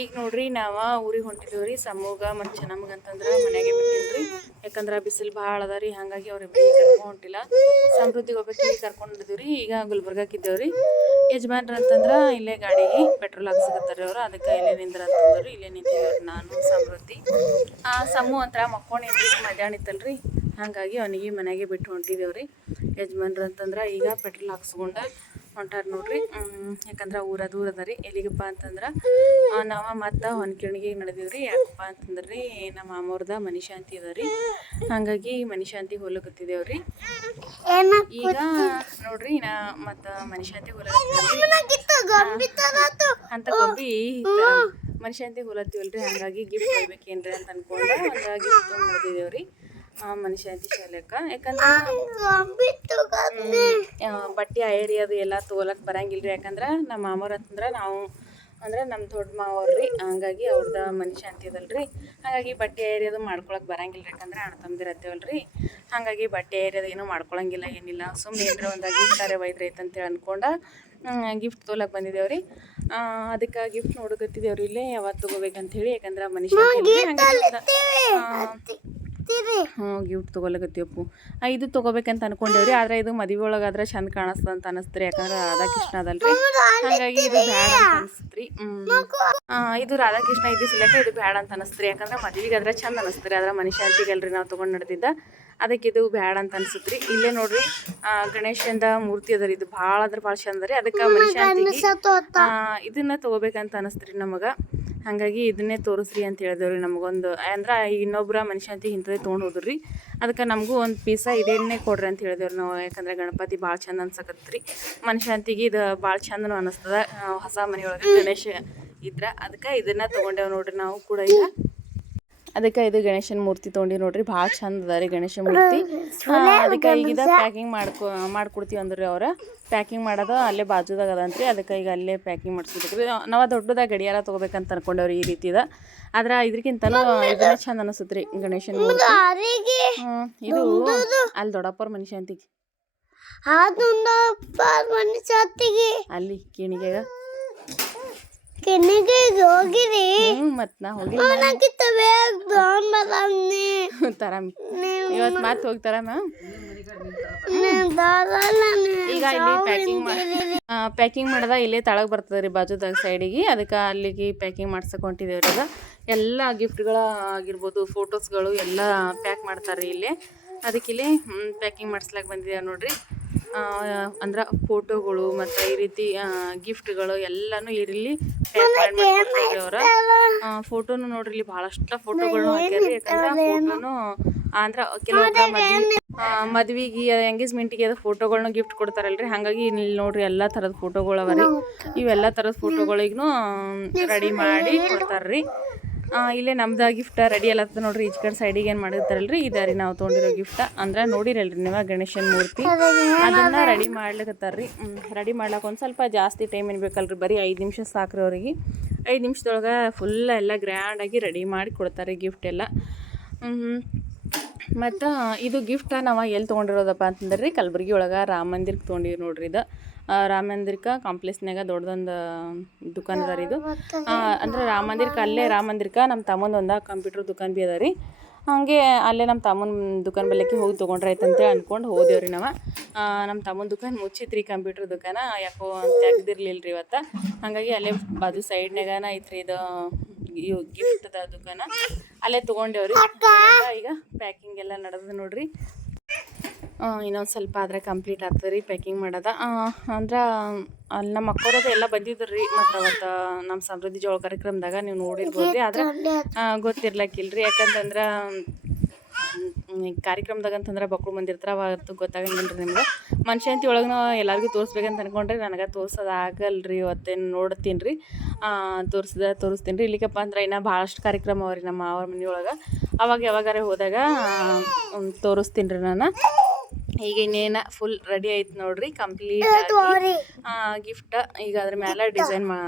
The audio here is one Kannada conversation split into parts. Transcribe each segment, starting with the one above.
ಈಗ ನೋಡ್ರಿ ನಾವ ಊರಿಗೆ ಹೊಂಟಿದೇವ್ರಿ ಸಮೂಗ ಮತ್ತು ಅಂತಂದ್ರೆ ಮನೆಗೆ ಬಿಟ್ಟಿದ್ರಿ ಯಾಕಂದ್ರೆ ಬಿಸಿಲು ಭಾಳ ಅದ ರೀ, ಹಾಗಾಗಿ ಅವ್ರಿಬ್ರಿಗೆ ಕರ್ಕೊಂಡು ಹೊಂಟಿಲ್ಲ. ಸಮೃದ್ಧಿಗೆ ಹೋಗ್ಬೇಕು ಈಗ ಕರ್ಕೊಂಡು ರೀ ಈಗ ಗುಲ್ಬರ್ಗಕ್ಕೆ ಇದ್ದೇವ್ರಿ ಯಜಮಾನ್ರು ಅಂತಂದ್ರೆ ಇಲ್ಲೇ ಗಾಡಿಗೆ ಪೆಟ್ರೋಲ್ ಹಾಕ್ಸಕತ್ತಾರ ಅವ್ರು, ಅದಕ್ಕೆ ಇಲ್ಲೇ ನಿಂದ್ರ ಅಂತಂದ್ರಿ ಇಲ್ಲೇ ನಿಂತಿದ್ದೇವ್ರಿ ನಾನು, ಸಮೃದ್ಧಿ. ಆ ಸಮೂ ಅಂತ ಮಕ್ಕೊಂಡಿದ್ರಿ ಮಧ್ಯಾಹ್ನ ಇತ್ತಲ್ರಿ. ಹಾಗಾಗಿ ಅವನಿಗೆ ಮನೆಗೆ ಬಿಟ್ಟು ಹೊಂಟಿದೇವ್ರಿ ಯಜಮಾನ್ರು ಅಂತಂದ್ರೆ ಈಗ ಪೆಟ್ರೋಲ್ ಹಾಕ್ಸ್ಕೊಂಡ ಹೊಂಟಾರ ನೋಡ್ರಿ. ಯಾಕಂದ್ರೆ ಊರ ದೂರ ಅದ ರೀ. ಎಲ್ಲಿಗಪ್ಪ ಅಂತಂದ್ರೆ ನಾವ ಮತ್ತ ಹೊನ್ಕಿಣಿಗೆ ನಡೆದಿವ್ರಿ. ಯಾಕಪ್ಪ ಅಂತಂದ್ರೆ ರೀ ನಮ್ಮ ಮಾಮವ್ರದ ಮನಿಶಾಂತಿ ಶಾಂತಿ ಅದ ರೀ. ಹಾಗಾಗಿ ಮನಿ ಹೋಲಕತ್ತಿದೇವ್ರಿ. ಈಗ ನೋಡ್ರಿ, ನಾ ಮತ್ತು ಮನಿ ಶಾಂತಿ ಅಂತ ಗೊಂಬಿ ಮನಿ ಶಾಂತಿ ಹೋಲತ್ತೀವಲ್ರಿ ಹಾಗಾಗಿ ಗಿಫ್ಟ್ ಕೊಡ್ಬೇಕೇನ್ರಿ ಅಂತ ಅನ್ಕೊಂಡ ಒಂದು ಗಿಫ್ಟ್ ಮನಿ ಶಾಂತಿ ಶಾಲೆಕ್ಕ. ಯಾಕಂದ್ರೆ ಬಟ್ಟೆ ಐರಿ ಅದು ಎಲ್ಲ ತೋಲಕ್ ಬರಂಗಿಲ್ರಿ. ಯಾಕಂದ್ರೆ ನಮ್ಮ ಮಾಮವ್ರು ಅಂತಂದ್ರೆ ನಾವು ಅಂದ್ರೆ ನಮ್ಮ ದೊಡ್ಡ ಮಾವ್ರಿ ಹಂಗಾಗಿ ಅವ್ರದ ಮನುಷ್ಯ ಅಂತಿದಲ್ರಿ ಹಾಗಾಗಿ ಬಟ್ಟೆ ಏರಿ ಅದು ಮಾಡ್ಕೊಳಕ್ ಬರಂಗಿಲ್ಲ ಯಾಕಂದ್ರೆ ಅಣ್ಣ ತಂದಿರತ್ತೇವಲ್ರಿ ಹಾಗಾಗಿ ಬಟ್ಟೆ ಏರಿ ಅದು ಏನೂ ಮಾಡ್ಕೊಳಂಗಿಲ್ಲ ಏನಿಲ್ಲ. ಸುಮ್ಮನೆ ಏನ್ರ ಒಂದು ಗಿಫ್ಟ್ ಅರೆ ಐತಂತೇಳಿ ಅಂತೇಳಿ ಅನ್ಕೊಂಡ ಗಿಫ್ಟ್ ತೊಗೊಳಕ್ ಬಂದಿದ್ದೇವ್ರಿ ಅದಕ್ಕೆ ಗಿಫ್ಟ್ ನೋಡಕತ್ತಿದೇವ್ರಿ ಇಲ್ಲೇ ಯಾವತ್ತು ತಗೋಬೇಕಂತ ಹೇಳಿ ಯಾಕಂದ್ರೆ ಮನುಷ್ಯ ಹ್ಞೂ ಗಿಫ್ಟ್ ತೊಗೊಳಕತ್ತೀವಪ್ಪು ಇದು ತೊಗೋಬೇಕಂತ ಅನ್ಕೊಂಡೇವ್ರಿ ಆದ್ರೆ ಇದು ಮದುವೆ ಒಳಗಾದ್ರೆ ಚಂದ ಕಾಣಿಸ್ತದ ಅಂತ ಅನಸ್ತ್ರಿ ಯಾಕಂದ್ರೆ ರಾಧಾಕೃಷ್ಣ ಅದಲ್ರಿ. ಹಾಗಾಗಿ ಇದು ಬ್ಯಾಡ ಅಂತ ಅನಿಸ್ತ್ರಿ ಇದು ರಾಧಾಕೃಷ್ಣ ಇದು ಸಿಲೆಕ್ಟ್ ಇದು ಬ್ಯಾಡ ಅಂತ ಅನಸ್ತ್ರಿ ಯಾಕಂದ್ರೆ ಮದುವೆಗೆ ಆದ್ರೆ ಚಂದ ಅನಸ್ತ್ರಿ ಆದ್ರೆ ಮನುಷ್ಯಾಂತಿಗಲ್ರಿ ನಾವು ತೊಗೊಂಡು ನಡೆದಿದ್ದ ಅದಕ್ಕೆ ಇದು ಬ್ಯಾಡ ಅಂತ ಅನ್ಸುತ್ರಿ ಇಲ್ಲೇ ನೋಡ್ರಿ ಆ, ಗಣೇಶಂದ ಮೂರ್ತಿ ಅದರಿ ಇದು ಭಾಳ ಅಂದ್ರೆ ಭಾಳ ಚಂದ ರೀ. ಅದಕ್ಕೆ ಮನುಷ್ಯಾಂತಿಗೆ ಆ, ಇದನ್ನ ತಗೋಬೇಕಂತ ಅನಸ್ತ್ರಿ ನಮಗ. ಹಾಗಾಗಿ ಇದನ್ನೇ ತೋರಿಸ್ರಿ ಅಂತ ಹೇಳಿದವ್ರಿ ನಮಗೊಂದು. ಅಂದ್ರೆ ಇನ್ನೊಬ್ರ ಅಂತ ಇಂಥದ್ದೇ ತೊಗೊಂಡು ಹೋದ್ರಿ. ಅದಕ್ಕೆ ನಮಗೂ ಒಂದು ಪೀಸ ಇದನ್ನೇ ಕೊಡ್ರಿ ಅಂತ ಹೇಳಿದೇವ್ರಿ ನಾವು. ಯಾಕಂದ್ರೆ ಗಣಪತಿ ಭಾಳ ಚಂದ ಅನ್ಸಕತ್ರಿ ಮನುಷ್ಯಂತಿಗೆ ಇದು ಭಾಳ ಚಂದನು ಅನಿಸ್ತದ. ಆ, ಹೊಸ ಮನೆಯೊಳಗೆ ಗಣೇಶ ಇದ್ರೆ. ಅದಕ್ಕೆ ಇದನ್ನ ತೊಗೊಂಡೇವ್ ನೋಡ್ರಿ ನಾವು ಕೂಡ ಈಗ. ಅದಕ್ಕೆ ಇದು ಗಣೇಶನ ಮೂರ್ತಿ ತೊಗೊಂಡಿ ನೋಡ್ರಿ ಭಾಳ ಚಂದ ಅದ ರೀ ಗಣೇಶನ ಮೂರ್ತಿ. ಅದಕ್ಕೆ ಈಗ ಇದು ಪ್ಯಾಕಿಂಗ್ ಮಾಡ್ಕೊ ಮಾಡ್ಕೊಡ್ತೀವಿ ಅಂದ್ರಿ ಅವ್ರ. ಪ್ಯಾಕಿಂಗ್ ಮಾಡೋದು ಅಲ್ಲೇ ಬಾಜುದಾಗ ಅದಂತ್ರಿ ಅದಕ್ಕೆ ಈಗ ಅಲ್ಲೇ ಪ್ಯಾಕಿಂಗ್ ಮಾಡಿಸ್ಕೊಬೇಕ್ರಿ. ನಾವು ದೊಡ್ಡದಾಗ ಗಡಿಯಾರ ತೊಗೋಬೇಕಂತ ಅನ್ಕೊಂಡವ್ರಿ ಈ ರೀತಿದ ಆದ್ರೆ ಇದ್ರಕ್ಕಿಂತನೂ ಇದನ್ನೇ ಚಂದ ಅನಿಸುತ್ತೆ ರೀ ಗಣೇಶನ ಮೂರ್ತಿ. ಇದು ಅಲ್ಲಿ ದೊಡ್ಡಪ್ಪರ ಮನುಷ್ಯ ಅಂತಿಗೆ. ಅಲ್ಲಿ ಕಿಣಿಗೆಗ. ಕೆನ್ನಿಗೆ ಹೋಗಿರಿ? ಮತ್ ಮತ್ತು ನಾ. ತಗೊಂಡ್ಬರನ್ನಿ ತರಾಮಿ ಇವತ್ತು ಮತ್ತೆ ಹೋಗ್ತಾರಮ್ಮ ಈಗ ಇಲ್ಲಿ ಪ್ಯಾಕಿಂಗ್ ಪ್ಯಾಕಿಂಗ್ ಮಾಡದ ಇಲ್ಲೇ ತಳಗ್ ಬರ್ತದೆ ರೀ ಬಾಜುದಾಗ ಸೈಡಿಗೆ ಅದಕ್ಕೆ ಅಲ್ಲಿಗೆ ಪ್ಯಾಕಿಂಗ್ ಮಾಡ್ಸಕ್ ಹೊಂಟಿದೇವ್ರಿ ಈಗ. ಎಲ್ಲ ಗಿಫ್ಟ್ಗಳ ಆಗಿರ್ಬೋದು ಫೋಟೋಸ್ಗಳು ಎಲ್ಲ ಪ್ಯಾಕ್ ಮಾಡ್ತಾರೆ ಇಲ್ಲೇ. ಅದಕ್ಕೆ ಇಲ್ಲಿ ಪ್ಯಾಕಿಂಗ್ ಮಾಡಿಸ್ಲಾಕ್ ಬಂದಿದ್ದೇವೆ ನೋಡ್ರಿ. ಅಂದ್ರೆ ಫೋಟೋಗಳು ಮತ್ತು ಈ ರೀತಿ ಗಿಫ್ಟ್ಗಳು ಎಲ್ಲಾನು ಇಲ್ಲಿ ಪ್ಯಾಕ್ ಮಾಡಿ ಮಾಡ್ಕೊಡ್ತಾರೆ ಅವ್ರ. ಫೋಟೋನು ನೋಡ್ರಿ ಇಲ್ಲಿ ಬಹಳಷ್ಟು ಫೋಟೋಗಳು ಹಾಕ್ಯಾರಿ. ಯಾಕಂದ್ರೆ ಫೋಟೋನು ಅಂದ್ರೆ ಕೆಲವೊಬ್ಬರ ಮದ್ವೆ ಮದ್ವಿಗೆ ಎಂಗೇಜ್ಮೆಂಟಿಗೆ ಅದು ಫೋಟೋಗಳನ್ನ ಗಿಫ್ಟ್ ಕೊಡ್ತಾರಲ್ರಿ. ಹಾಗಾಗಿ ಇಲ್ಲಿ ನೋಡ್ರಿ ಎಲ್ಲ ತರದ ಫೋಟೋಗಳು ರೀ. ಇವೆಲ್ಲ ಥರದ ಫೋಟೋಗಳಿಗೂ ರೆಡಿ ಮಾಡಿ ಕೊಡ್ತಾರ್ರಿ. ಇಲ್ಲೇ ನಮ್ದು ಗಿಫ್ಟ ರೆಡಿ ಎಲ್ಲ ನೋಡ್ರಿ. ಈಚ್ ಕಡೆ ಸೈಡಿಗೆ ಏನು ಮಾಡಿರ್ತಾರಲ್ರಿ? ಇದೇ ರೀ ನಾವು ತೊಗೊಂಡಿರೋ ಗಿಫ್ಟ್ ಅಂದ್ರೆ ನೋಡಿರಲ್ರಿ ನೀವು ಗಣೇಶನ ಮೂರ್ತಿ. ಅದನ್ನ ರೆಡಿ ಮಾಡ್ಲಿಕ್ಕತ್ತಾರ್ರಿ ರೆಡಿ ಮಾಡ್ಲಾಕ ಒಂದು ಸ್ವಲ್ಪ ಜಾಸ್ತಿ ಟೈಮ್ ಏನು ಬೇಕಲ್ರಿ? ಬರೀ ಐದು ನಿಮಿಷ ಸಾಕ್ರಿ ಅವ್ರಿಗೆ. ಐದು ನಿಮಿಷದೊಳಗೆ ಫುಲ್ ಎಲ್ಲ ಗ್ರ್ಯಾಂಡಾಗಿ ರೆಡಿ ಮಾಡಿ ಕೊಡ್ತಾರೆ ಗಿಫ್ಟ್ ಎಲ್ಲ. ಮತ್ತು ಇದು ಗಿಫ್ಟ ನಾವು ಎಲ್ಲಿ ತೊಗೊಂಡಿರೋದಪ್ಪ ಅಂತಂದ್ರೆ ಕಲಬುರ್ಗಿ ಒಳಗೆ ರಾಮ ಮಂದಿರಕ್ಕೆ ತೊಗೊಂಡಿವಿ ನೋಡ್ರಿ ಇದು. ಆ, ರಾಮ ಮಂದಿರಕ್ಕೆ ಕಾಂಪ್ಲೆಕ್ಸ್ನಾಗ ದೊಡ್ಡದೊಂದು ದುಕಾನ್ ಅದ ರೀ ಇದು. ಅಂದ್ರೆ ರಾಮ ಮಂದಿರಕ್ಕೆ ಅಲ್ಲೇ ರಾಮ ಮಂದಿರಕ್ಕೆ ನಮ್ಮ ತಮ್ಮಂದು ಒಂದು ಕಂಪ್ಯೂಟರ್ ದುಕಾನ್ ಭೀ ಅದ ರೀ. ಹಾಗೆ ಅಲ್ಲೇ ನಮ್ಮ ತಮ್ಮನ ದುಕಾನ್ ಬಲ್ಲಕ್ಕೆ ಹೋಗಿ ತೊಗೊಂಡ್ರೆ ಅಂತೇಳಿ ಅಂದ್ಕೊಂಡು ಹೋದೇವ್ರಿ ನಾವು. ನಮ್ಮ ತಮ್ಮನ ದುಕಾನ್ ಮುಚ್ಚಿತ್ರಿ ರೀ ಕಂಪ್ಯೂಟರ್ ದುಕಾನ ಯಾಕೋ ತೆಗ್ದಿರ್ಲಿಲ್ಲ ರೀ ಇವತ್ತು. ಹಾಗಾಗಿ ಅಲ್ಲೇ ಬಾಜು ಸೈಡ್ನಾಗನ ಐತ್ರಿ ಇದು ಗಿಫ್ಟ್ದ ದುಕಾನ. ಅಲ್ಲೇ ತೊಗೊಂಡೇವ್ರಿ. ಈಗ ಪ್ಯಾಕಿಂಗ್ ಎಲ್ಲ ನಡೆದು ನೋಡ್ರಿ. ಇನ್ನೊಂದು ಸ್ವಲ್ಪ ಆದರೆ ಕಂಪ್ಲೀಟ್ ಆಗ್ತದೆ ರೀ ಪ್ಯಾಕಿಂಗ್ ಮಾಡೋದು. ಅಂದ್ರೆ ಅಲ್ಲಿ ನಮ್ಮ ಅಕ್ಕೋರದು ಎಲ್ಲ ಬಂದಿದ್ರು ರೀ ಮತ್ತು ಅವತ್ತು ನಮ್ಮ ಸಮೃದ್ಧಿ ಜೋಳ ಕಾರ್ಯಕ್ರಮದಾಗ ನೀವು ನೋಡಿರ್ಬೋದು ರೀ ಆದ್ರೆ ರೀ ಯಾಕಂತಂದ್ರೆ ಕಾರ್ಯಕ್ರಮದಾಗ ಅಂತಂದ್ರೆ ಬಕ್ಳು ಬಂದಿರ್ತಾರೆ ಅವತ್ತು ಗೊತ್ತಾಗಂಗಿಲ್ಲ ರೀ ನಿಮ್ಗೆ. ಮನುಷ್ಯಂತಿ ಒಳಗೆ ಎಲ್ಲರಿಗೂ ತೋರಿಸ್ಬೇಕಂತ ಅನ್ಕೊಂಡ್ರೆ ನನಗೆ ತೋರ್ಸೋದು ಆಗಲ್ಲ ರೀ ಇವತ್ತೇನು ನೋಡ್ತೀನಿ ರೀ ತೋರಿಸ್ದ ತೋರಿಸ್ತೀನಿ ರೀ ಇಲ್ಲಿಕಪ್ಪ ಅಂದ್ರೆ ಇನ್ನೂ ಭಾಳಷ್ಟು ಕಾರ್ಯಕ್ರಮ ಅವ ರೀ ನಮ್ಮ ಅವ್ರ ಮನೆಯೊಳಗೆ. ಅವಾಗ ಯಾವಾಗಾರೆ ಹೋದಾಗ ತೋರಿಸ್ತೀನಿ ರೀ ನಾನು. ಈಗ ಇನ್ನೇನ ಫುಲ್ ರೆಡಿ ಆಯ್ತು ನೋಡ್ರಿ ಕಂಪ್ಲೀಟ್ ಆಗಿ ಗಿಫ್ಟ್ ಈಗ ಅದ್ರ ಮೇಲೆ ಡಿಸೈನ್ ಮಾ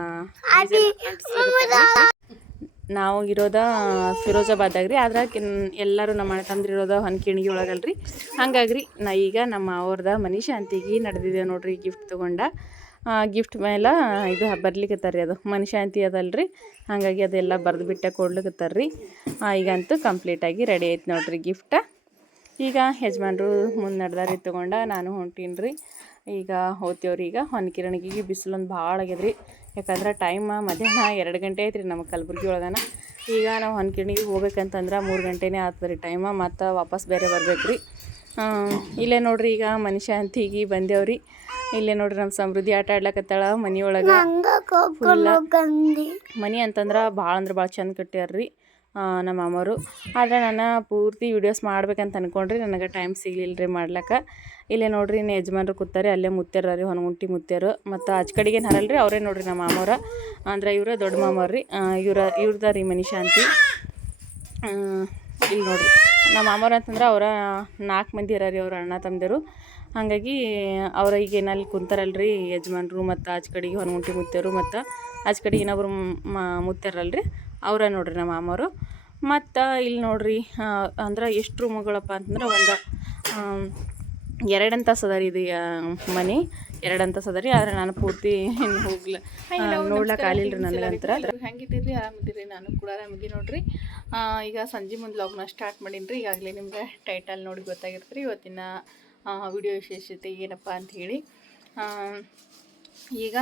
ನಾವು ಇರೋದ ಫಿರೋಜಾಬಾದಾಗ ರೀ ಆದ್ರೆ ಎಲ್ಲರೂ ನಮ್ಮ ಅಣ್ಣ ತಂದ್ರಿ ಇರೋದ ಹೊನ್ಕಿಣಿಗೆ ಒಳಗಲ್ರಿ. ಹಂಗಾಗ್ರಿ ರೀ ನಾ ಈಗ ನಮ್ಮ ಅವ್ರದ ಮನಿ ಶಾಂತಿಗೆ ನಡೆದಿದೆ ನೋಡ್ರಿ ಗಿಫ್ಟ್ ತೊಗೊಂಡ. ಗಿಫ್ಟ್ ಮೇಲೆ ಇದು ಬರ್ಲಿಕ್ಕತ್ತಾರ ರೀ ಅದು ಮನುಶಾಂತಿ ಅದಲ್ರಿ. ಹಾಗಾಗಿ ಅದೆಲ್ಲ ಬರೆದು ಬಿಟ್ಟೆ ಕೊಡ್ಲಿಕ್ಕತ್ತಾರ ರೀ ಈಗಂತೂ ಕಂಪ್ಲೀಟಾಗಿ ರೆಡಿ ಐತೆ ನೋಡ್ರಿ ಗಿಫ್ಟ ಈಗ ಯಜಮಾನ್ರು ಮುಂದೆ ನಡ್ದಾರಿ ತೊಗೊಂಡ ನಾನು ಹೊಂಟೀನಿ ರೀ ಈಗ ಹೋಗ್ತೇವ್ರಿ ಈಗ. ಹೊನ್ಕಿರಣಿಗೆ ಬಿಸಿಲೊಂದು ಭಾಳ ಆಗ್ಯದ್ರಿ. ಯಾಕಂದ್ರೆ ಟೈಮ್ ಮಧ್ಯಾಹ್ನ ಎರಡು ಗಂಟೆ ಐತ್ರಿ ನಮ್ಮ ಕಲಬುರ್ಗಿ ಒಳಗನ. ಈಗ ನಾವು ಹೊನ್ಕಿರಣಿಗೆ ಹೋಗ್ಬೇಕಂತಂದ್ರೆ ಮೂರು ಗಂಟೆನೇ ರೀ ಟೈಮ ಮತ್ತು ವಾಪಸ್ ಬೇರೆ ಬರ್ಬೇಕು ರೀ ಇಲ್ಲೇ ನೋಡ್ರಿ ಈಗ ಮನುಷ್ಯಾಂತಿಗೆ ಬಂದೇವ್ರಿ. ಇಲ್ಲೇ ನೋಡ್ರಿ ನಮ್ಮ ಸಮೃದ್ಧಿ ಆಟ ಆಡ್ಲಕತ್ತಾಳ ಮನೆ ಒಳಗೆ ಮನೆ ಅಂತಂದ್ರೆ ಭಾಳ ಅಂದ್ರೆ ಭಾಳ ಚಂದ ಕಟ್ಟ್ಯಾರ್ರಿ. ನಮ್ಮ ಮಾಮರು ಆದರೆ ನಾನು ಪೂರ್ತಿ ವೀಡಿಯೋಸ್ ಮಾಡ್ಬೇಕಂತ ಅಂದ್ಕೊಂಡ್ರಿ ನನಗೆ ಟೈಮ್ ಸಿಗಲಿಲ್ಲ ರೀ ಮಾಡ್ಲಿಕ್ಕೆ. ಇಲ್ಲೇ ನೋಡ್ರಿ, ಇನ್ನು ಯಜಮಾನ್ರು ಕೂತಾರೆ, ಅಲ್ಲೇ ಮುತ್ಯಾರ ರೀ ಹೊನಗುಂಟಿ ಮುತ್ಯಾರು ಮತ್ತು ಆಚ ಕಡೆಗೆ ಹರಲ್ರಿ ಅವರೇ ನೋಡ್ರಿ ನಮ್ಮ ಮಾಮವ್ರ. ಅಂದ್ರೆ ಇವರೇ ದೊಡ್ಡ ಮಾಮವ್ರು ರೀ ಇವರ, ಇವ್ರದ ರೀ ಮನಿಶಾಂತಿ ಇಲ್ಲಿ ನೋಡ್ರಿ. ನಮ್ಮ ಮಾಮವ್ರು ಅಂತಂದ್ರೆ ಅವರ ನಾಲ್ಕು ಮಂದಿ ಇರೋ ರೀ ಅವ್ರ ಅಣ್ಣ ತಮ್ಮದಿರು ಹಾಗಾಗಿ ಅವ್ರ ಈಗ ಏನಲ್ಲಿ ಕುಂತಾರಲ್ರಿ ಯಜಮಾನ್ರು ಮತ್ತು ಆಚೆ ಕಡೆಗೆ ಹೊನಗುಂಟಿ ಮುತ್ಯಾರು ಮತ್ತು ಆಚೆ ಕಡೆ ಇನ್ನೊಬ್ರು ಮುತ್ಯಾರಲ್ರಿ ಅವರ ನೋಡ್ರಿ ನಮ್ಮ ಮಾಮವರು. ಮತ್ತು ಇಲ್ಲಿ ನೋಡ್ರಿ ಅಂದ್ರೆ ಎಷ್ಟು ರೂಮುಗಳಪ್ಪ ಅಂತಂದ್ರೆ ಒಂದು ಎರಡು ಸದರಿ ಅದ ರೀ ಇದು ಮನೆ. ಎರಡು ಸದರಿ ಅದ ರೀ ಆದರೆ ನಾನು ಪೂರ್ತಿ ಇನ್ನು ಹೋಗ್ಲ ನೋಡ್ಲಕ್ಕೆ ಆಗಿಲ್ಲ ರೀ ನನಗಂತರ. ಹೆಂಗಿದ್ದೀರಿ ಆರಾಮಿದ್ದೀರಿ ನಾನು ಕೂಡ ಆರಾಮಿದ್ದೀನಿ ನೋಡ್ರಿ. ಈಗ ಸಂಜೆ ಮುಂದೆ ಲಾಗ್ನ ಸ್ಟಾರ್ಟ್ ಮಾಡೀನಿ ರೀ ಈಗಾಗಲೇ ನಿಮ್ಗೆ ಟೈಟಲ್ ನೋಡಿ ಗೊತ್ತಾಗಿರ್ತೀರಿ ಇವತ್ತಿನ ವಿಡಿಯೋ ವಿಶೇಷತೆ ಏನಪ್ಪ ಅಂತ ಹೇಳಿ. ಈಗ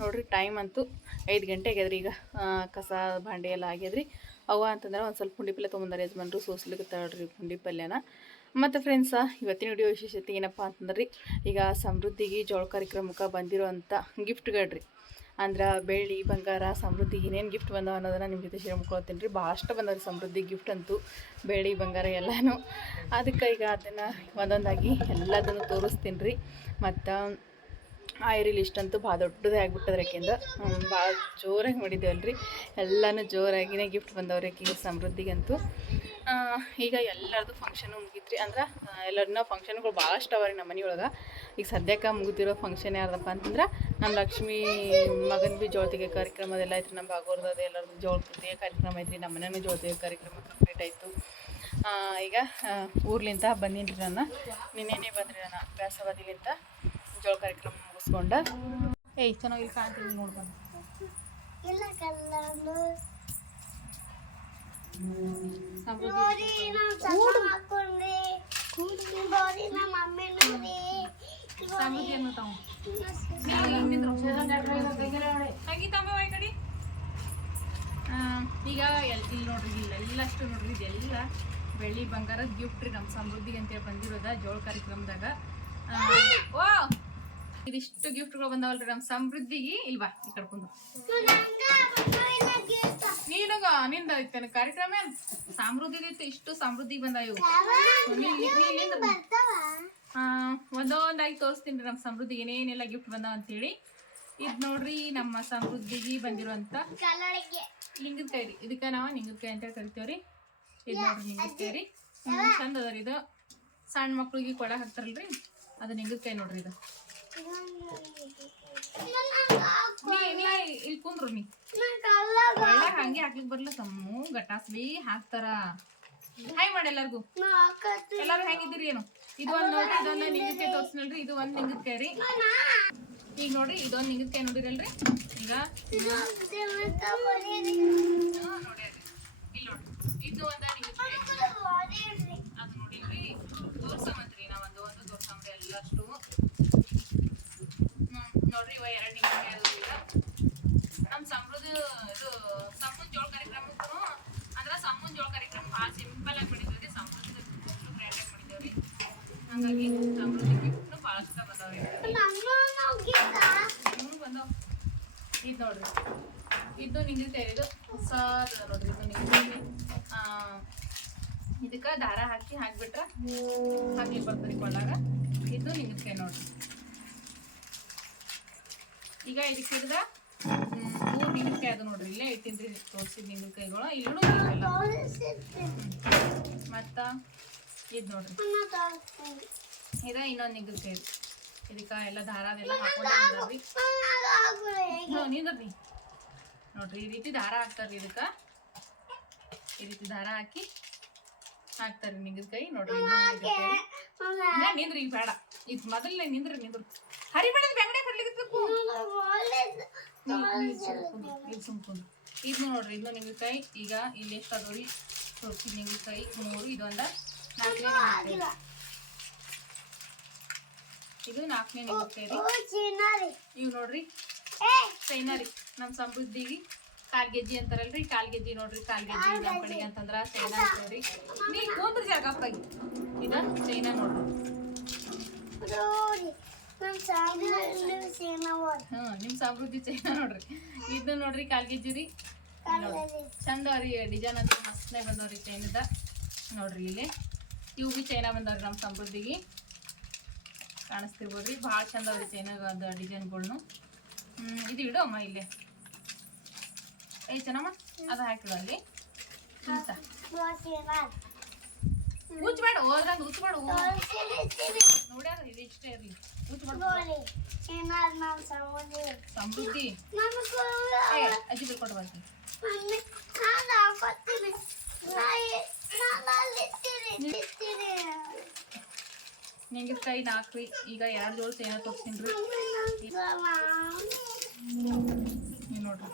ನೋಡ್ರಿ ಟೈಮ್ ಅಂತೂ ಐದು ಗಂಟೆ ಅದ್ರಿ ಈಗ ಕಸ ಭಾಂಡೆ ಎಲ್ಲ ಆಗ್ಯದ್ರಿ. ಅವ ಅಂತಂದ್ರೆ ಒಂದು ಸ್ವಲ್ಪ ಪುಂಡಿ ಪಲ್ಯ ತೊಗೊಂಬಂದಾರೆ ಯಜಮಾನ್ರು, ಸೋಸ್ಲಿಕ್ಕೆ ತಗೊಳ್ರಿ ಪುಂಡಿ ಪಲ್ಯನ. ಮತ್ತು ಫ್ರೆಂಡ್ಸ ಇವತ್ತಿನ ವಿಡಿಯೋ ವಿಶೇಷತೆ ಏನಪ್ಪ ಅಂತಂದ್ರೆ, ಈಗ ಸಮೃದ್ಧಿಗೆ ಜೋಳ ಕಾರ್ಯಕ್ರಮಕ್ಕೆ ಬಂದಿರೋವಂಥ ಗಿಫ್ಟ್ಗಳ್ರಿ ಅಂದ್ರೆ ಬೆಳ್ಳಿ, ಬಂಗಾರ ಸಮೃದ್ಧಿ ಏನೇನು ಗಿಫ್ಟ್ ಬಂದವ ಅನ್ನೋದನ್ನ ನಿಮ್ಮ ಜೊತೆ ಶೇರ್ ಮಾಡ್ಕೊಳ್ತೀನಿ ರೀ. ಭಾಳಷ್ಟು ಬಂದವ್ರಿ ಸಮೃದ್ಧಿ ಗಿಫ್ಟ್ ಅಂತೂ, ಬೆಳ್ಳಿ, ಬಂಗಾರ ಎಲ್ಲನೂ. ಅದಕ್ಕೆ ಈಗ ಅದನ್ನು ಒಂದೊಂದಾಗಿ ಎಲ್ಲದನ್ನು ತೋರಿಸ್ತೀನಿ ರೀ. ಮತ್ತು ಆಯ್ರಿ ಲಿಸ್ಟ್ ಅಂತೂ ಭಾಳ ದೊಡ್ಡದೇ ಆಗ್ಬಿಟ್ಟದ್ರೆ ಯಾಕೆಂದ್ರೆ ಭಾಳ ಜೋರಾಗಿ ಮಾಡಿದ್ದೇವಲ್ಲ ರೀ ಎಲ್ಲನೂ ಜೋರಾಗಿನೇ ಗಿಫ್ಟ್ ಬಂದವ್ರಿ ಆಕೆಗೆ ಸಮೃದ್ಧಿಗಂತೂ. ಈಗ ಎಲ್ಲರದು ಫಂಕ್ಷನು ಮುಗಿತ್ರಿ. ಅಂದ್ರೆ ಎಲ್ಲರನ್ನ ಫಂಕ್ಷನ್ಗಳು ಭಾಳಷ್ಟು ಅವ ರೀ ನಮ್ಮ ಮನೆಯೊಳಗೆ. ಈಗ ಸದ್ಯಕ್ಕೆ ಮುಗಿದಿರೋ ಫಂಕ್ಷನ್ ಯಾರ್ದಪ್ಪ ಅಂತಂದ್ರೆ ನಮ್ಮ ಲಕ್ಷ್ಮೀ ಮಗನ ಭೀ ಜೋಳತಿಗೆ ಕಾರ್ಯಕ್ರಮ ಅದೆಲ್ಲ ಐತ್ರಿ. ನಮ್ಮ ಭಾಗವರ್ದು ಅದು ಎಲ್ಲರದು ಜೋಳ ಕಾರ್ಯಕ್ರಮ ಐತ್ರಿ. ನಮ್ಮ ಮನೆಯೂ ಜೋಳತಿಗೆ ಕಾರ್ಯಕ್ರಮ ಕಂಪ್ಲೀಟ್ ಆಯಿತು. ಈಗ ಊರ್ಲಿಂತ ಬಂದೀನಿ ರೀ ನಾನು ನಿನ್ನೆನೇ ಬಂದ್ರಿ ನಾನು ಬ್ಯಾಸವಾದಿಲಿಂದ ಜೋಳ ಕಾರ್ಯಕ್ರಮ. ಮುಗಿಸ್ಕೊಂಡ ಏಯ್ ಚೆನ್ನಾಗಿ ಕಾಣ್ತೀವಿ ನೋಡ್ಕೊಂಡು ಈಗ ಇಲ್ಲಿ ನೋಡ್ರಿ ಇಲ್ಲ ಎಲ್ಲಷ್ಟು ನೋಡ್ರಿ ಇದೆಲ್ಲ ಬೆಳ್ಳಿ ಬಂಗಾರದ ಗಿಫ್ಟ್ ರೀ ನಮ್ಮ ಸಮೃದ್ಧಿಗೆ ಅಂತೇಳಿ ಬಂದಿರೋದ ಜೋಳ ಕಾರ್ಯಕ್ರಮದಾಗ. ಓ ಇದಿಷ್ಟು ಗಿಫ್ಟ್ಗಳು ಬಂದವಲ್ರಿ ನಮ್ಮ ಸಮೃದ್ಧಿಗೆ. ಇಲ್ವಾ ಈ ಕಡ್ಕೊಂಡು ನೀನಗ, ನಿಂದ ಕಾರ್ಯಕ್ರಮ ಸಮೃದ್ಧಿ ಇತ್ತು, ಇಷ್ಟು ಸಮೃದ್ಧಿ ಬಂದ ಇವು ಒಂದೊಂದಾಗಿ ತೋರಿಸ್ತೀನಿ ನಮ್ಮ ಸಮೃದ್ಧಿಗೆ ಏನೇನೆಲ್ಲ ಗಿಫ್ಟ್ ಬಂದಾವ ಅಂತೇಳಿ. ಇದು ನೋಡ್ರಿ ನಮ್ಮ ಸಮೃದ್ಧಿಗೆ ಬಂದಿರುವಂತ ಲಿಂಗದಕಾಯಿ ರೀ. ಇದಕ್ಕೆ ನಾವು ನಿಂಗದಕಾಯಿ ಅಂತ ಕರಿತೇವ್ರಿ. ಇದು ನೋಡ್ರಿ ನಿಂಗದಕಾಯಿ ರೀ. ಚಂದ ಅದ ರೀ ಇದು. ಸಣ್ಣ ಮಕ್ಳಿಗೆ ಕೊಡ ಹಾಕ್ತಾರಲ್ರಿ. ಅದು ನಿಂಗದಕಾಯಿ ನೋಡ್ರಿ ಇದು. ಇಲ್ಲಿ ಕುಂದ್ರು ನೀ. ಒಳ್ಳೆ ಹಂಗೆ ಹಾಕ್ಲಿಕ್ ಬರ್ಲ ತಮ್ಮು ಗಟಾಸ್ ಹಾಕ್ತಾರ. ಹಾಯ್ ಮಾಡಿ ಎಲ್ಲಾರ್ಗು. ಎಲ್ಲಾರು ಹೆಂಗಿದ್ದೀರಿ ಏನು? ಇದು ಒಂದ್ ನೋಡ್ರಿ ಇದೊಂದು ನಿಂಗದಕಾಯಿ ತೋರ್ಸ್ನಲ್ರಿ, ಇದು ಒಂದ್ ನಿಂಗದಕಾಯಿ ರೀ. ಈಗ ನೋಡ್ರಿ ಇದೊಂದ್ ನಿಂಗದಕಾಯಿ ನೋಡಿರಲ್ರಿ? ಈಗ ಇದು ಒಂದ ನಿಂಗದಕಾಯಿ ಅದು ನೋಡಿಲ್ರಿ ತೋರ್ಸಮತ್ರಿ ನಾವ್ ಒಂದು ಒಂದು ತೋರ್ಸಮ್ರಿ ಎಲ್ಲಷ್ಟು ಹ್ಮ್ ನೋಡ್ರಿ ಇವ ಎರಡು ನಿಮಿಷ ಇಲ್ಲ ಈಗ ಸಮೃದ್ಧ ಇದು ಸಮುನ್ ಜೋಳ ಕಾರ್ಯಕ್ರಮಕ್ಕೂ ಅಂದ್ರೆ ಸಮುನ್ ಜೋಳ ಕಾರ್ಯಕ್ರಮ ಭಾಳ ಸಿಂಪಲ್ ಆಗಿ ಮಾಡಿದ್ವಿ ಸಮೃದ್ಧ ಗ್ರ್ಯಾಂಡ್ ಆಗಿ ಮಾಡಿದೇವ್ರಿ ಹಂಗಾಗಿ ಸಮೃದ್ಧ ಗಿಫ್ಟ್ ಭಾಳಷ್ಟ ಬಂದವ್ರಿ ಹ್ಞೂ ಬಂದವ್ ಇದು ನೋಡ್ರಿ ಇದು ನಿಂಗಕಾಯಿ ಇದು ಹೊಸದ ನೋಡ್ರಿ ಇದು ಆ ಇದಕ್ಕೆ ದಾರ ಹಾಕಿ ಹಾಕ್ಬಿಟ್ರ? ಹಾಕಿ ಬರ್ತದೆ ಕೊಳ್ಳಾಗ? ಇದು ನಿಂಗಕಾಯಿ ನೋಡ್ರಿ. ಈಗ ಇದಕ್ಕೆ ಹಿಡ್ದ ಮೂರು ನಿಮಿಷಕ್ಕೆ ಅದು ನೋಡ್ರಿ. ಇಲ್ಲೇ ಇಟ್ಟಿನ್ರಿ ತೋರಿಸಿದ ನಿಂಗಕಾಯಿಗಳು ಇಲ್ಲೂ ಮತ್ತ ಇದು ನೋಡ್ರಿ. ಇದ ಇನ್ನೊಂದು ನಿಂಗಕಾಯಿ ಇದಕ್ಕ ಎಲ್ಲ ದಾರದೆಲ್ಲ ಹಾಕೊಂಡು ಬಂದಾರ್ರಿ ಹ್ಞೂ ನಿಂದ್ರಿ ನೋಡ್ರಿ, ಈ ರೀತಿ ದಾರ ಹಾಕ್ತಾರ್ರಿ ಇದಕ್ಕ. ಈ ರೀತಿ ದಾರ ಹಾಕಿ ಹಾಕ್ತಾರ್ರಿ ಕೈ ನೋಡ್ರಿ ನಿಂದ್ರಿ ಈಗ ಬೇಡ. ಇದು ಮೊದಲನೇ ನಿಂದ್ರಿ, ನಿಂದ್ರು. ಹರಿ ಬೇಡ ಬೆಂಗಡೆ ಇರ್ಬೇಕು ಇದು ನೋಡ್ರಿ ಇದು ನಿಂಬೆಕಾಯಿ ಈಗ ಇಲ್ಲಿ ಎಷ್ಟು ಅದಾವ್ರಿ ತೋರಿಸಿ ನಿಂಬೆಕಾಯಿ ಮೂರು ಇದೊಂದ ನಾಲ್ಕನೇ ನಿಂಬೆಕಾಯಿ ಇದು ನಾಲ್ಕನೇ ನಿಂಬೆಕಾಯಿ ರೀ ಇವು ನೋಡ್ರಿ. ಚೈನಾ ರೀ ನಮ್ಮ ಸಮೃದ್ಧಿಗೆ ಕಾಲ್ ಗೆಜ್ಜಿ ಅಂತಾರಲ್ರಿ? ಕಾಲ್ ಗೆಜ್ಜಿ ನೋಡ್ರಿ ಕಾಲ್ ಗೆಜ್ಜಿ ನಮ್ಮ ಕಡೆಗೆ ಅಂತಂದ್ರ ಚೈನಾ ಅಂತಾರ್ರಿ. ನೋಡ್ರಿ ನೀ ಕೂತ್ರಿ ಜಾಗಪ್ಪಾಗಿ ಇದ ಚೈನಾ ನೋಡ್ರಿ. ಹಾ ನಿಮ್ ಸಮೃದ್ಧಿ ಚೈನಾ ನೋಡ್ರಿ. ಇದು ನೋಡ್ರಿ ಕಾಲ್ ರೀ ನೋಡ್ರಿ. ಚಂದ ಅವ್ರಿ ಡಿಸೈನ್ ಅಂತ ಮಸ್ತ್ನೇ ಬಂದವ್ರಿ ಚೈನದ. ನೋಡ್ರಿ ಇಲ್ಲಿ. ಇವು ಬಿ ಚೈನಾ ಬಂದವ್ರಿ ನಮ್ಮ ಸಮೃದ್ಧಿಗೆ ಕಾಣಿಸ್ತಿರ್ಬೋದ್ರಿ. ಭಾಳ ಚಂದ ಅವ್ರಿ ಚೈನಾಗ ಡಿಸೈನ್ಗಳ್ನು. ಹ್ಞೂ ಇದು ಇಡು ಅಮ್ಮ ಇಲ್ಲಿ. ಏ ಚೆನ್ನಮ್ಮ ಅದು ಹಾಕಿಡು ಅಲ್ಲಿ. ಅಂತ ಉಚ್ಬೇಡ ಹೋದ್ರಂಗ ಉಚ್ಬೇಡ ನೋಡ್ಯಾರ ಇದು ಇಷ್ಟೇ ಇರ್ಲಿ. ಸಮೃದ್ಧಿ ಅಜ್ಜಿ ಬಿಡ್ಕೊಟ್ಟು ಬರ್ತೀನಿ ನಿಂಗೆ ಕೈ ನಾಲ್ಕು ಈಗ ಎರಡು ಜೋಳ ಚೈನಾ ತೋರಿಸ್ತೀನಿ ನೀವು ನೋಡ್ರಿ.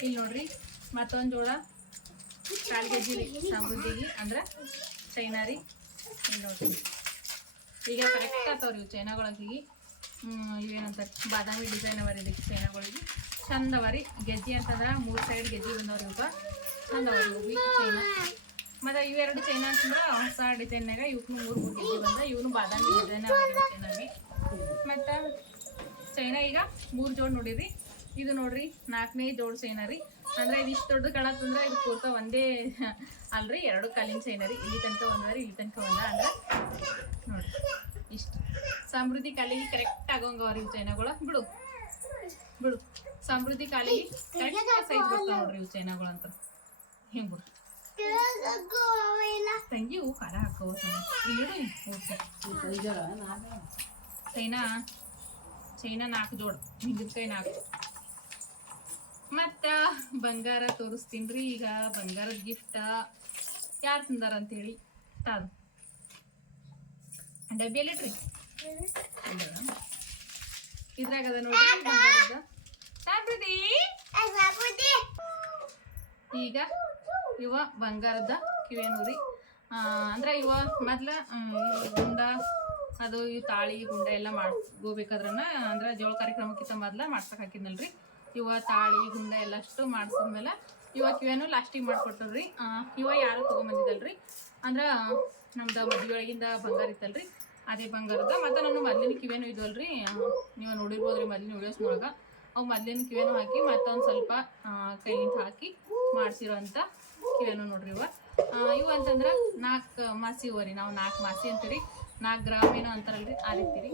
ಇಲ್ಲಿ ನೋಡ್ರಿ. ಮತ್ತೊಂದು ಜೋಳ ಕಾಲು ಕೆ ಜಿ ರೀ ಸಮೃದ್ಧಿಗೆ ಅಂದ್ರೆ ಚೈನಾ ರೀ. ನೋಡ್ರಿ. ಈಗ ಕರೆಕ್ಟ್ ಆಗ್ತಾವ್ರಿ ಇವು ಚೈನಾಗೊಳಗಿಗೆ ಇವೇನಂತಾರೆ? ಬಾದಾಮಿ ಡಿಸೈನ್ ಅವರಿ ಇದಕ್ಕೆ ಚೈನಾಗಳಿಗೆ. ಚಂದ ಅವರಿ ಗೆಜ್ಜಿ ಅಂತಂದ್ರೆ ಮೂರು ಸೈಡ್ ಗೆಜ್ಜಿ ಬಂದವ್ರಿ ಇವಾಗ ಚಂದ ಅವರಿ ರೀ ಚೈನಾ. ಮತ್ತು ಇವೆರಡು ಚೈನಾ ಅಂತಂದ್ರೆ ಹೊಸ ಡಿಸೈನ್ನಾಗ ಇವಕ್ಕೂ ಮೂರು ಮೂರು ಗೆಜ್ಜಿ ಬಂದ ಇವನು ಬಾದಾಮಿ ಡಿಸೈನ್ ಚೈನಾಗಿ. ಮತ್ತು ಚೈನಾ ಈಗ ಮೂರು ಜೋಡಿ ನೋಡಿರಿ. ಇದು ನೋಡ್ರಿ, ನಾಲ್ಕನೇ ಜೋಡ್ ಸೈನರಿ ಅಂದ್ರೆ ಇದು ಇಷ್ಟು ದೊಡ್ಡ ತಂದ್ರೆ ಇದು ಕೂತ ಒಂದೇ ಅಲ್ರಿ, ಎರಡು ಕಾಲಿನ ಸೈನರಿ ಇಲ್ಲಿ ತನಕ ಒಂದ್ರಿ ಇಲ್ಲಿ ತನಕ ಒಂದ ಅಂದ್ರೆ ನೋಡ್ರಿ, ಇಷ್ಟು. ಸಮೃದ್ಧಿ ಕಾಲಿಗೆ ಕರೆಕ್ಟ್ ಆಗೋಂಗವ್ರಿ ಇವು ಚೈನಾಗಳು ಬಿಡು ಬಿಡು. ಸಮೃದ್ಧಿ ಕಾಲಿಗೆ ಕರೆಕ್ಟ್ ಸೈಜ್ ಬರ್ತಾವ ನೋಡ್ರಿ ಇವು ಚೈನಾಗಳು ಅಂತ. ಹೆಂಗ್ ಬಿಡು. ತಂಗಿ ಹೂ ಖಾರ ಹಾಕೋ ಚೈನಾ ಚೈನಾ ನಾಲ್ಕು ಜೋಡ್ ಕೈ ನಾಲ್ಕು. ಮತ್ತ ಬಂಗಾರ ತೋರಿಸ್ತೀನಿ ಈಗ ಬಂಗಾರದ ಗಿಫ್ಟ ಯಾರು ತಂದಾರ ಅಂತೇಳಿ. ಡಬ್ಬಿಯಲ್ಲಿ ಇಟ್ರಿ? ಇದ್ರಾಗ ಅದ ನೋಡ್ರಿ, ಬಂಗಾರದ. ಈಗ ಇವ ಬಂಗಾರದ ಕಿವಿಯನೂರಿ ಅಂದ್ರೆ ಇವ ಮೊದ್ಲ ಗುಂಡ ಅದು ಈ ತಾಳಿ ಗುಂಡ ಎಲ್ಲ ಮಾಡ್ಕೋಬೇಕಾದ್ರನ್ನ ಅಂದ್ರೆ ಜೋಳ ಕಾರ್ಯಕ್ರಮಕ್ಕಿಂತ ಮೊದ್ಲ ಮಾಡ್ಸಕ್ ಹಾಕಿದ್ನಲ್ರಿ. ಇವ ತಾಳಿ ಗುಂಡ ಎಲ್ಲಷ್ಟು ಮಾಡ್ಸಿದ್ಮೇಲೆ ಇವ ಕಿವೇನು ಲಾಸ್ಟಿಗೆ ಮಾಡ್ಕೊಟ್ಟವ್ರಿ ಇವ ಯಾರು ತೊಗೊಂಬಂದಿದ್ದಲ್ರಿ. ಅಂದ್ರೆ ನಮ್ದು ಮದುವೆ ಒಳಗಿಂದ ಬಂಗಾರ ಇತ್ತಲ್ರಿ. ಅದೇ ಬಂಗಾರದ. ಮತ್ತು ನಾನು ಮೊದ್ಲಿನ ಕಿವೇನು ರೀ ನೀವು ನೋಡಿರ್ಬೋದ್ರಿ ಮೊದ್ಲಿನ ವಿಡಿಯೋಸ್ನೊಳಗ. ಅವು ಮೊದ್ಲಿನ ಕಿವೇನು ಹಾಕಿ ಮತ್ತೊಂದು ಸ್ವಲ್ಪ ಕೈಯಿಂದ ಹಾಕಿ ಮಾಡಿಸಿರೋಂಥ ಕಿವೇನು ನೋಡ್ರಿ ಇವ. ಇವ ಅಂತಂದ್ರೆ ನಾಲ್ಕು ಮಾಸಿ ಇವ ರೀ. ನಾವು ನಾಲ್ಕು ಮಾಸಿ ಅಂತೀರಿ. ನಾಲ್ಕು ಗ್ರಾಮ್ ಏನೋ ಅಂತಾರಲ್ರಿ. ಆ ರೀತಿ ರೀ.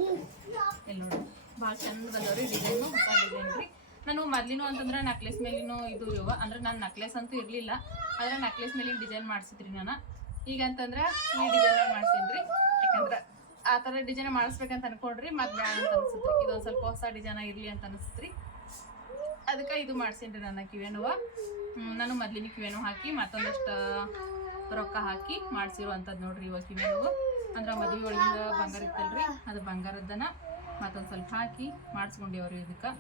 ಇಲ್ಲಿ ನೋಡ್ರಿ. ಭಾಳ ಚಂದ ಬಂದವ್ರಿ. ಡಿಸೈನು ಡಿಸೈನ್ ರೀ ನಾನು ಮೊದ್ಲಿನೂ ಅಂತಂದ್ರೆ ನಕ್ಲೆಸ್ ಮೇಲಿನೂ ಇದು ಇವ. ಅಂದ್ರೆ ನಾನು ನಕ್ಲೆಸ್ ಅಂತೂ ಇರಲಿಲ್ಲ. ಆದ್ರೆ ನಕ್ಲೆಸ್ ಮೇಲಿನ ಡಿಸೈನ್ ಮಾಡಿಸಿದ್ರಿ ನಾನು. ಈಗ ಅಂತಂದ್ರೆ ಈ ಡಿಸೈನ್ ಮಾಡ್ಸೀನಿ ರೀ ಯಾಕಂದ್ರೆ ಆ ಥರ ಡಿಸೈನ್ ಮಾಡಿಸ್ಬೇಕಂತ ಅನ್ಕೊಂಡ್ರಿ ಮತ್ತೆ ಬ್ಯಾಡ ಅಂತ ಅನ್ಸುತ್ತೆ. ಇದೊಂದು ಸ್ವಲ್ಪ ಹೊಸ ಡಿಸೈನ್ ಇರಲಿ ಅಂತ ಅನಿಸ್ತ್ರಿ. ಅದಕ್ಕೆ ಇದು ಮಾಡ್ಸೀನಿ ನನ್ನ ಕಿವೇನುವ ನಾನು ಮೊದ್ಲಿನ ಕಿವೇನು ಹಾಕಿ ಮತ್ತೊಂದಷ್ಟು ರೊಕ್ಕ ಹಾಕಿ ಮಾಡ್ಸಿರುವಂಥದ್ದು ನೋಡ್ರಿ ಇವಾಗ ಕಿವೇನುವು ಅಂದ್ರೆ ಮದುವೆ ಒಳಗಿಂದ ಬಂಗಾರ ಇತ್ತಲ್ರಿ. ಅದು ಬಂಗಾರದನ್ನ ಮತ್ತೊಂದು ಸ್ವಲ್ಪ ಹಾಕಿ ಮಾಡಿಸ್ಕೊಂಡೇವ್ರಿ ಇದಕ್ಕೆ.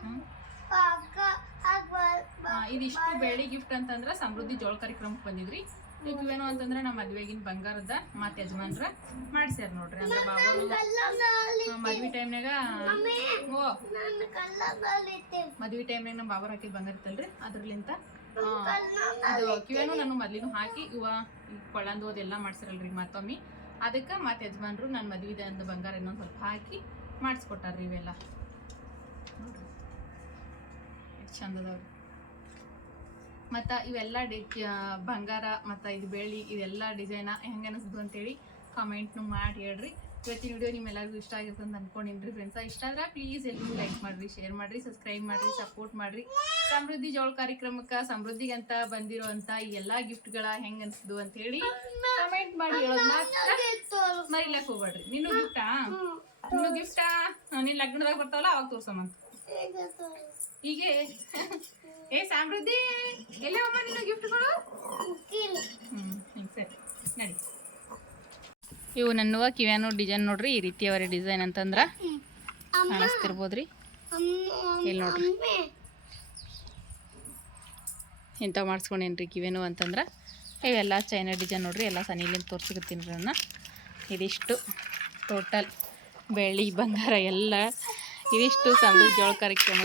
ಹ್ಮ್. ಆ, ಇದಿಷ್ಟು ಬೆಳ್ಳಿ ಗಿಫ್ಟ್ ಅಂತಂದ್ರೆ ಸಮೃದ್ಧಿ ಜೋಳ ಕಾರ್ಯಕ್ರಮಕ್ಕೆ ಬಂದಿದ್ರಿ. ಇವೇನು ಅಂತಂದ್ರೆ ನಮ್ಮ ಮದ್ವೆಗಿನ ಬಂಗಾರದ ಮತ್ತೆ ಯಜಮಾನ್ರ ಮಾಡ್ಸ್ಯಾರ ನೋಡ್ರಿ. ಅಂದ್ರೆ ಬಾಬರು ಮದ್ವೆ ಟೈಮ್ನಾಗ ಓ. ಮದ್ವೆ ಟೈಮ್ನಾಗ ನಮ್ಮ ಬಾಬರ್ ಹಾಕಿದ್ ಬಂಗಾರ ಇತ್ತಲ್ರಿ ಅದ್ರಲಿಂತ ಅದು ಕಿವೇನು ನಾನು ಮೊದ್ಲಿನೂ ಹಾಕಿ ಇವ ಕೊಳ್ಳಂದು ಅದೆಲ್ಲ ಮಾಡ್ಸಿರಲ್ರಿ ಮತ್ತೊಮ್ಮೆ. ಅದಕ್ಕೆ ಮತ್ತೆ ಯಜಮಾನ್ರು ನನ್ನ ಮದ್ವಿದ ಅಂದ ಬಂಗಾರ ಇನ್ನೊಂದು ಸ್ವಲ್ಪ ಹಾಕಿ ಮಾಡಿಸ್ಕೊಟ್ಟಾರ್ರಿ ಇವೆಲ್ಲ. ನೋಡ್ರಿ. ಎಷ್ಟು ಚಂದದವ್ರಿ. ಮತ್ತು ಇವೆಲ್ಲ ಡಿ ಬಂಗಾರ ಮತ್ತು ಇದು ಬೆಳ್ಳಿ ಇದೆಲ್ಲ ಡಿಸೈನ ಹೆಂಗೆ ಅನಿಸ್ದು ಅಂತೇಳಿ ಕಾಮೆಂಟ್ನು ಮಾಡಿ ಹೇಳ್ರಿ. ಇವತ್ತಿನ ವಿಡಿಯೋ ನಿಮ್ಮೆಲ್ಲರಿಗೂ ಇಷ್ಟ ಆಗಿರ್ತದೆ ಅಂತ ಅನ್ಕೊಂಡಿನ್ರಿ ಫ್ರೆಂಡ್ಸ ಇಷ್ಟ ಆದ್ರೆ ಪ್ಲೀಸ್ ಎಲ್ಲರೂ ಲೈಕ್ ಮಾಡಿರಿ ಶೇರ್ ಮಾಡಿರಿ ಸಬ್ಸ್ಕ್ರೈಬ್ ಮಾಡಿರಿ ಸಪೋರ್ಟ್ ಮಾಡಿರಿ. ಸಮೃದ್ಧಿ ಜೋಳ ಕಾರ್ಯಕ್ರಮಕ್ಕೆ ಸಮೃದ್ಧಿಗಂತ ಬಂದಿರುವಂತ ಈ ಎಲ್ಲಾ ಗಿಫ್ಟ್ಗಳ ಹೆಂಗ್ ಅನ್ಸುದು ಅಂತ ಹೇಳಿ ಕಮೆಂಟ್ ಮಾಡಿ ಮರಿಲಕ್ಕೆ ಹೋಗ್ಬೇಡ್ರಿ. ನಿನ್ನ ಗಿಫ್ಟಾ ನಿನ್ನ ಗಿಫ್ಟಾ ನೀನು ಲಗ್ನದಾಗ ಬರ್ತಾವಲ್ಲ ಅವಾಗ ತೋರ್ಸಮಂತ. ಹೀಗೆ ಏ ಸಮೃದ್ಧಿ ಎಲ್ಲಿ ಅಮ್ಮ ನಿನ್ನ ಗಿಫ್ಟ್ಗಳು ಹ್ಮ್ ಸರಿ. ನಡಿ. ಇವು ನನ್ನುವ ಕಿವ್ಯಾನು ಡಿಸೈನ್ ನೋಡ್ರಿ ಈ ರೀತಿ ಅವರಿ ಡಿಸೈನ್ ಅಂತಂದ್ರ ಕಾಣಿಸ್ತಿರ್ಬೋದ್ರಿ. ಇಲ್ಲಿ ನೋಡ್ರಿ. ಇಂಥ ಮಾಡಿಸ್ಕೊಂಡೇನ್ರಿ ಕಿವೇನು ಅಂತಂದ್ರೆ, ಇವೆಲ್ಲ ಚೈನಾ ಡಿಸೈನ್ ನೋಡಿರಿ, ಎಲ್ಲ ಸನಿಲಿಂದ ತೋರ್ಸಿಕತ್ತೀನಿ ರೀ ನಾನು ಇದಿಷ್ಟು ಟೋಟಲ್ ಬೆಳ್ಳಿ, ಬಂಗಾರ ಎಲ್ಲ, ಇದಿಷ್ಟು ಸಂಬಳ ಜೋಳ ಕಾರ್ಯಕ್ರಮ